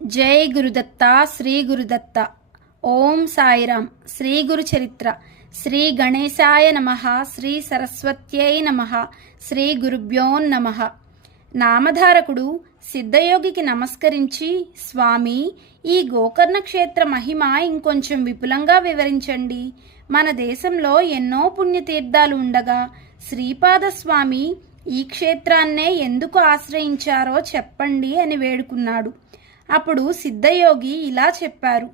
జై గురుదత్త శ్రీ గురుదత్త. ఓం సాయిరాం. శ్రీ గురు చరిత్ర. శ్రీ గణేశాయ నమః. శ్రీ సరస్వత్యై నమః. శ్రీ గురుభ్యో నమః. నామధారకుడు సిద్ధయోగికి నమస్కరించి, స్వామి, ఈ గోకర్ణ క్షేత్ర మహిమ ఇంకొంచెం విపులంగా వివరించండి. మన దేశంలో ఎన్నో పుణ్యతీర్థాలు ఉండగా శ్రీపాద స్వామి ఈ క్షేత్రాన్నే ఎందుకు ఆశ్రయించారో చెప్పండి అని వేడుకున్నాడు. అప్పుడు సిద్ధయోగి ఇలా చెప్పారు.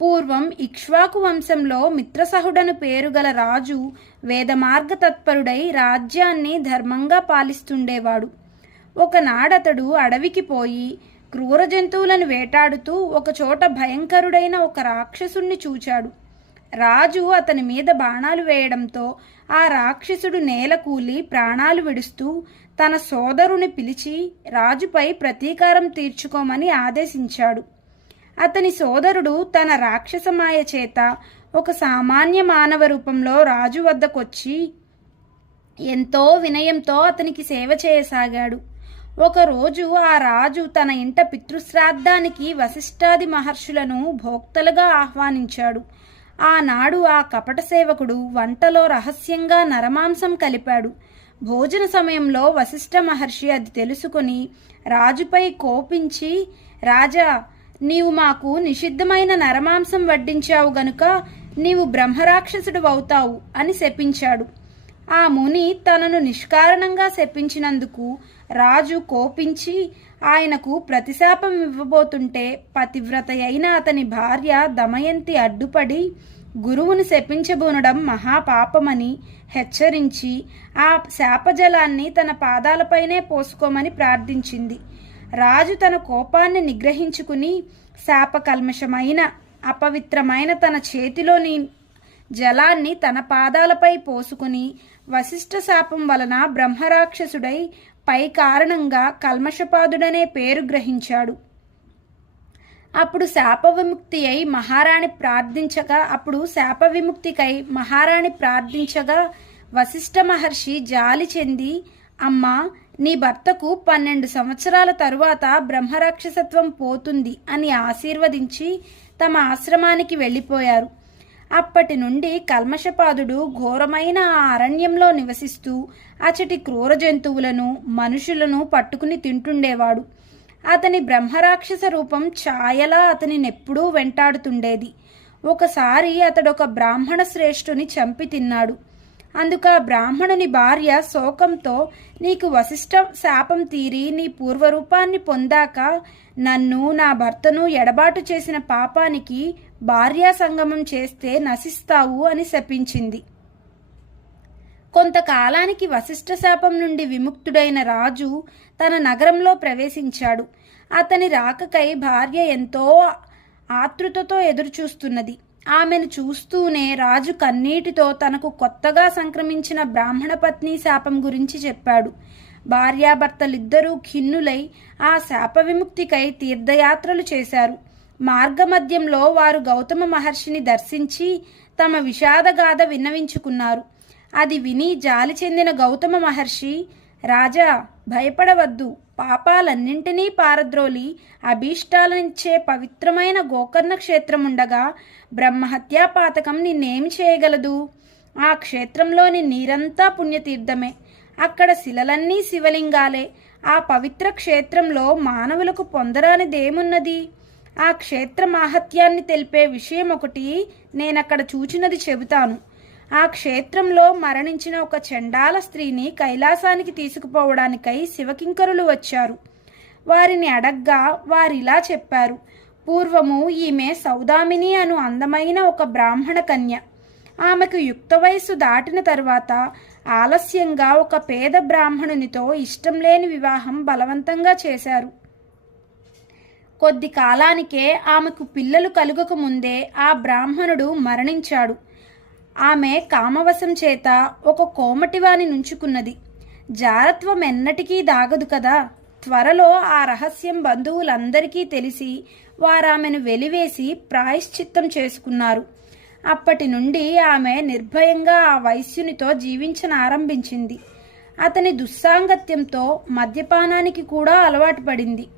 పూర్వం ఇక్ష్వాకు వంశంలో మిత్రసహుడను పేరుగల రాజు వేదమార్గ తత్పరుడై రాజ్యాన్ని ధర్మంగా పాలిస్తుండేవాడు. ఒకనాడతడు అడవికి పోయి క్రూర జంతువులను వేటాడుతూ ఒకచోట భయంకరుడైన ఒక రాక్షసుణ్ణి చూచాడు. రాజు అతని మీద బాణాలు వేయడంతో ఆ రాక్షసుడు నేలకూలి ప్రాణాలు విడుస్తూ తన సోదరుని పిలిచి రాజుపై ప్రతీకారం తీర్చుకోమని ఆదేశించాడు. అతని సోదరుడు తన రాక్షసమాయ చేత ఒక సామాన్య మానవ రూపంలో రాజు వద్దకొచ్చి ఎంతో వినయంతో అతనికి సేవ చేయసాగాడు. ఒకరోజు ఆ రాజు తన ఇంట పితృశ్రాద్ధానికి వశిష్ఠాది మహర్షులను భోక్తలుగా ఆహ్వానించాడు. ఆనాడు ఆ కపట సేవకుడు వంటలో రహస్యంగా నరమాంసం కలిపాడు. భోజన సమయంలో వశిష్ఠ మహర్షి అది తెలుసుకొని రాజుపై కోపించి, రాజా, నీవు మాకు నిషిద్ధమైన నరమాంసం వడ్డించావు గనుక నీవు బ్రహ్మరాక్షసుడు అవుతావు అని శపించాడు. ఆ ముని తనను నిష్కారణంగా శపించినందుకు రాజు కోపించి ఆయనకు ప్రతిశాపం ఇవ్వబోతుంటే పతివ్రత అయిన అతని భార్య దమయంతి అడ్డుపడి గురువును శపించబోనడం మహాపాపమని హెచ్చరించి ఆ శాపజలాన్ని తన పాదాలపైనే పోసుకోమని ప్రార్థించింది. రాజు తన కోపాన్ని నిగ్రహించుకుని శాపకల్మషమైన అపవిత్రమైన తన చేతిలోని జలాన్ని తన పాదాలపై పోసుకుని వశిష్ఠ శాపం వలన బ్రహ్మరాక్షసుడై పై కారణంగా కల్మషపాదుడనే పేరు గ్రహించాడు. అప్పుడు శాప విముక్తికై మహారాణి ప్రార్థించగా వశిష్ఠ మహర్షి జాలి చెంది, అమ్మా, నీ భర్తకు 12 సంవత్సరాల తరువాత బ్రహ్మరాక్షసత్వం పోతుంది అని ఆశీర్వదించి తమ ఆశ్రమానికి వెళ్ళిపోయారు. అప్పటి నుండి కల్మషపాదుడు ఘోరమైన ఆ అరణ్యంలో నివసిస్తూ అచటి క్రూర జంతువులను మనుషులను పట్టుకుని తింటుండేవాడు. అతని బ్రహ్మరాక్షస రూపం ఛాయలా అతనినెప్పుడూ వెంటాడుతుండేది. ఒకసారి అతడొక బ్రాహ్మణ శ్రేష్ఠుని చంపి తిన్నాడు. అందుకు ఆ బ్రాహ్మణుని భార్య శోకంతో, నీకు వశిష్ఠ శాపం తీరి నీ పూర్వరూపాన్ని పొందాక నన్ను నా భర్తను ఎడబాటు చేసిన పాపానికి భార్యా సంగమం చేస్తే నశిస్తావు అని శపించింది. కొంతకాలానికి వశిష్ఠ శాపం నుండి విముక్తుడైన రాజు తన నగరంలో ప్రవేశించాడు. అతని రాకకై భార్య ఎంతో ఆతృతతో ఎదురుచూస్తున్నది. ఆమెను చూస్తూనే రాజు కన్నీటితో తనకు కొత్తగా సంక్రమించిన బ్రాహ్మణ పత్ని శాపం గురించి చెప్పాడు. భార్యాభర్తలిద్దరూ ఖిన్నులై ఆ శాప విముక్తికై తీర్థయాత్రలు చేశారు. మార్గమధ్యంలో వారు గౌతమ మహర్షిని దర్శించి తమ విషాదగాథ విన్నవించుకున్నారు. అది విని జాలి చెందిన గౌతమ మహర్షి, రాజా, భయపడవద్దు, పాపాలన్నింటినీ పారద్రోలి అభీష్టాలనిచ్చే పవిత్రమైన గోకర్ణ క్షేత్రముండగా బ్రహ్మహత్యా పాతకం నిన్నేమి చేయగలదు? ఆ క్షేత్రంలోని నీరంతా పుణ్యతీర్థమే. అక్కడ శిలలన్నీ శివలింగాలే. ఆ పవిత్ర క్షేత్రంలో మానవులకు పొందరానిదేమున్నది? ఆ క్షేత్ర మాహత్యాన్ని తెలిపే విషయం ఒకటి నేనక్కడ చూచినది చెబుతాను. ఆ క్షేత్రంలో మరణించిన ఒక చండాల స్త్రీని కైలాసానికి తీసుకుపోవడానికై శివకింకరులు వచ్చారు. వారిని అడగ్గా వారిలా చెప్పారు. పూర్వము ఈమె సౌదామిని అను అందమైన ఒక బ్రాహ్మణ కన్య. ఆమెకు యుక్త వయస్సు దాటిన తరువాత ఆలస్యంగా ఒక పేద బ్రాహ్మణునితో ఇష్టం లేని వివాహం బలవంతంగా చేశారు. కొద్ది కాలానికే ఆమెకు పిల్లలు కలుగక ముందే ఆ బ్రాహ్మణుడు మరణించాడు. ఆమె కామవశం చేత ఒక కోమటివాని నుంచుకున్నది. జారత్వం ఎన్నటికీ దాగదు కదా. త్వరలో ఆ రహస్యం బంధువులందరికీ తెలిసి వారామెను వెలివేసి ప్రాయశ్చిత్తం చేసుకున్నారు. అప్పటి నుండి ఆమె నిర్భయంగా ఆ వైశ్యునితో జీవించనారంభించింది. అతని దుస్సాంగత్యంతో మద్యపానానికి కూడా అలవాటు పడింది.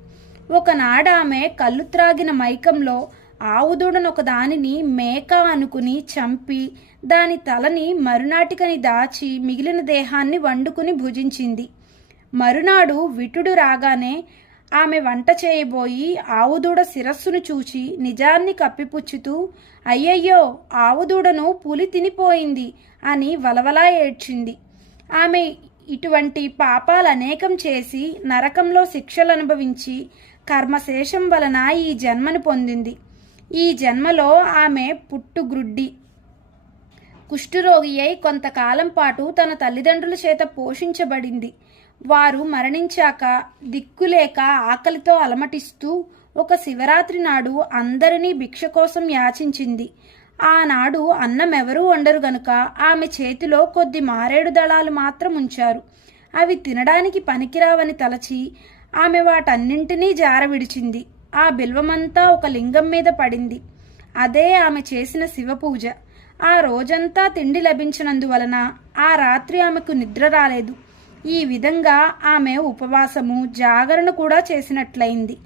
ఒకనాడామె కళ్ళు త్రాగిన మైకంలో ఆవుదూడనొక దానిని మేక అనుకుని చంపి దాని తలని మరునాటికని దాచి మిగిలిన దేహాన్ని వండుకుని భుజించింది. మరునాడు విటుడు రాగానే ఆమె వంట చేయబోయి ఆవుదూడ శిరస్సును చూచి నిజాన్ని కప్పిపుచ్చుతూ అయ్యయ్యో ఆవుదూడను పులి తినిపోయింది అని వలవలా ఏడ్చింది. ఆమె ఇటువంటి పాపాలనేకం చేసి నరకంలో శిక్షలనుభవించి కర్మశేషం వలన ఈ జన్మను పొందింది. ఈ జన్మలో ఆమె పుట్టుగ్రుడ్డి కుష్ఠరోగి అయి కొంతకాలం పాటు తన తల్లిదండ్రుల చేత పోషించబడింది. వారు మరణించాక దిక్కులేక ఆకలితో అలమటిస్తూ ఒక శివరాత్రి నాడు అందరినీ భిక్ష కోసం యాచించింది. ఆనాడు అన్నమెవరూ వండరు గనుక ఆమె చేతిలో కొద్ది మారేడు దళాలు మాత్రం ఉంచారు. అవి తినడానికి పనికిరావని తలచి ఆమె వాటన్నింటినీ జారవిడిచింది. ఆ బిల్వమంతా ఒక లింగం మీద పడింది. అదే ఆమె చేసిన శివపూజ. ఆ రోజంతా తిండి లభించినందువలన ఆ రాత్రి ఆమెకు నిద్ర రాలేదు. ఈ విధంగా ఆమె ఉపవాసము జాగరణ కూడా చేసినట్లయింది.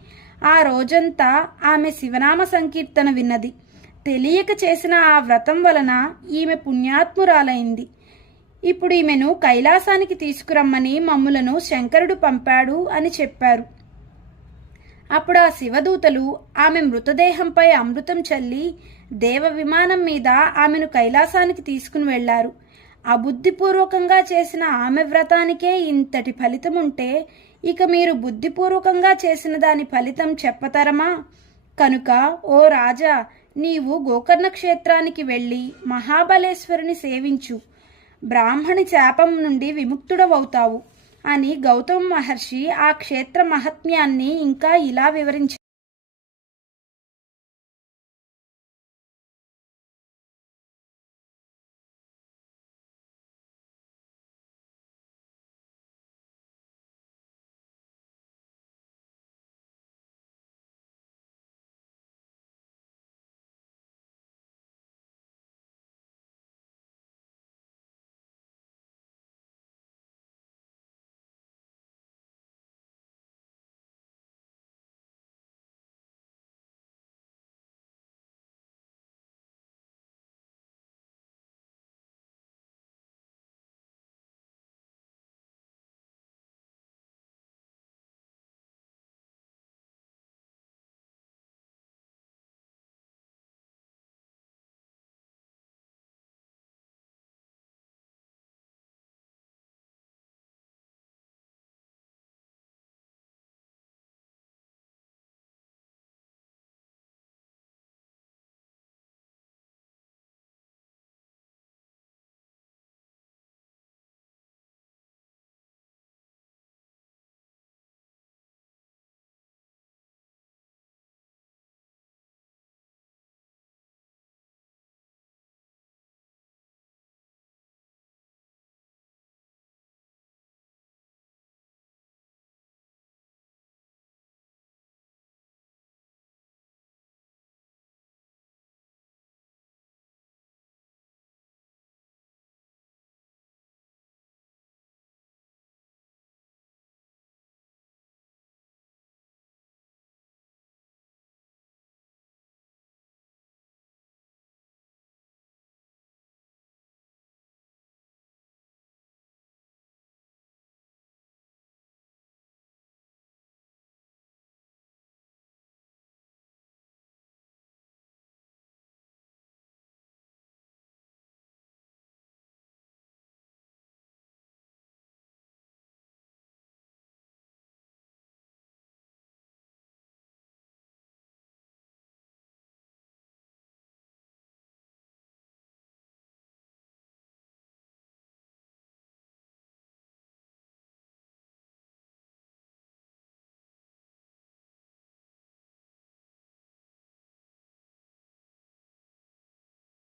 ఆ రోజంతా ఆమె శివనామ సంకీర్తన విన్నది. తెలియక చేసిన ఆ వ్రతం వలన ఈమె పుణ్యాత్మురాలైంది. ఇప్పుడు ఈమెను కైలాసానికి తీసుకురమ్మని మమ్ములను శంకరుడు పంపాడు అని చెప్పారు. అప్పుడు ఆ శివదూతలు ఆమె మృతదేహంపై అమృతం చల్లి దేవ విమానం మీద ఆమెను కైలాసానికి తీసుకుని వెళ్లారు. అబుద్ధిపూర్వకంగా చేసిన ఆమె వ్రతానికే ఇంతటి ఫలితం ఉంటే ఇక మీరు బుద్ధిపూర్వకంగా చేసిన దాని ఫలితం చెప్పతరమా? కనుక ఓ రాజా, నీవు గోకర్ణ క్షేత్రానికి వెళ్ళి మహాబలేశ్వరుని సేవించు, బ్రాహ్మణి శాపం నుండి విముక్తుడవవుతావు అని గౌతమ మహర్షి ఆ క్షేత్ర మహాత్మ్యాన్ని ఇంకా ఇలా వివరించారు.